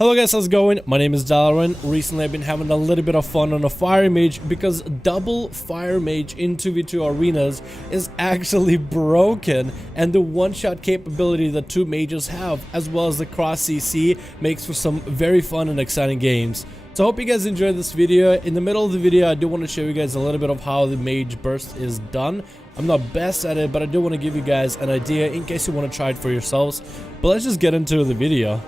Hello guys, how's it going? My name is Dalaran. Recently I've been having a little bit of fun on a fire mage because double fire mage in 2v2 arenas is actually broken, and the one-shot capability that two mages have, as well as the cross CC, makes for some very fun and exciting games. So I hope you guys enjoyed this video. In the middle of the video I do want to show you guys a little bit of how the mage burst is done. I'm not best at it, but I do want to give you guys an idea in case you want to try it for yourselves. But let's just get into the video.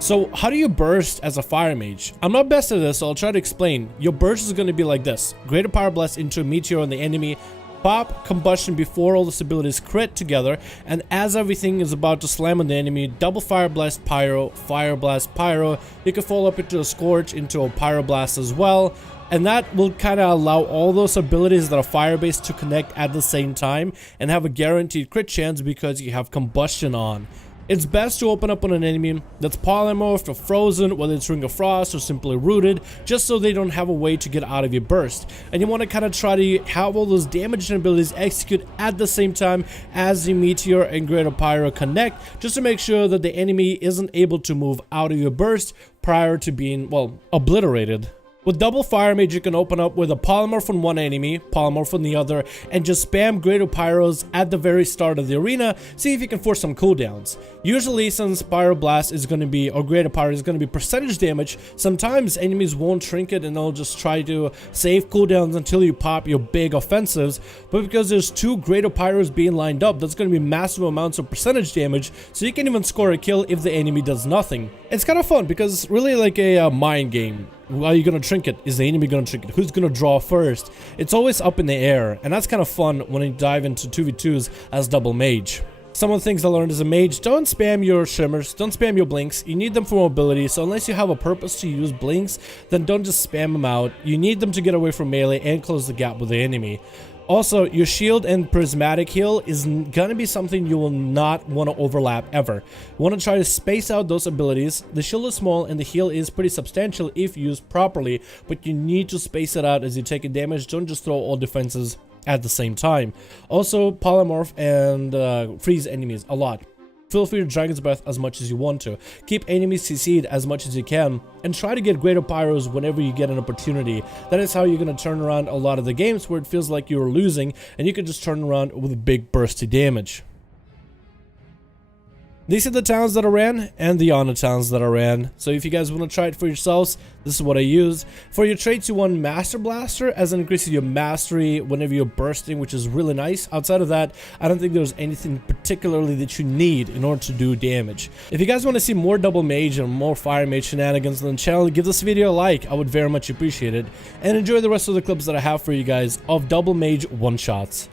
So how do you burst as a fire mage? I'm not best at this, so I'll try to explain. Your burst is going to be like this. Greater Power Blast into a meteor on the enemy. Pop combustion before all those abilities crit together, and as everything is about to slam on the enemy, double fire blast pyro, fire blast pyro. You can follow up into a scorch, into a pyroblast as well, and that will kind of allow all those abilities that are fire based to connect at the same time and have a guaranteed crit chance because you have combustion on. It's best to open up on an enemy that's polymorphed or frozen, whether it's Ring of Frost or simply rooted, just so they don't have a way to get out of your burst. And you want to kind of try to have all those damage abilities execute at the same time as the Meteor and Greater Pyro connect, just to make sure that the enemy isn't able to move out of your burst prior to being, well, obliterated. With double fire mage, you can open up with a polymorph on one enemy, polymorph on the other, and just spam greater pyros at the very start of the arena. See if you can force some cooldowns. Usually, since pyroblast is going to be, or greater pyro is going to be percentage damage, sometimes enemies won't trinket and they'll just try to save cooldowns until you pop your big offensives. But because there's two greater pyros being lined up, that's going to be massive amounts of percentage damage, so you can even score a kill if the enemy does nothing. It's kind of fun because it's really like a mind game. Are you gonna trinket? Is the enemy gonna trinket? Who's gonna draw first? It's always up in the air, and that's kind of fun when you dive into 2v2s as double mage. Some of the things I learned as a mage: don't spam your shimmers, don't spam your blinks. You need them for mobility, so unless you have a purpose to use blinks, then don't just spam them out. You need them to get away from melee and close the gap with the enemy. Also, your shield and prismatic heal is gonna be something you will not want to overlap ever. You want to try to space out those abilities. The shield is small and the heal is pretty substantial if used properly, but you need to space it out as you take a damage. Don't just throw all defenses at the same time. Also, polymorph and freeze enemies a lot. Feel free to Dragon's Breath as much as you want to. Keep enemies CC'd as much as you can, and try to get greater pyros whenever you get an opportunity. That is how you're going to turn around a lot of the games where it feels like you're losing, and you can just turn around with big bursty damage. These are the towns that I ran and the honor towns that I ran. So if you guys want to try it for yourselves, this is what I use. For your traits, you want Master Blaster, as it increases your mastery whenever you're bursting, which is really nice. Outside of that, I don't think there's anything particularly that you need in order to do damage. If you guys want to see more double mage and more fire mage shenanigans on the channel, give this video a like. I would very much appreciate it. And enjoy the rest of the clips that I have for you guys of double mage one-shots.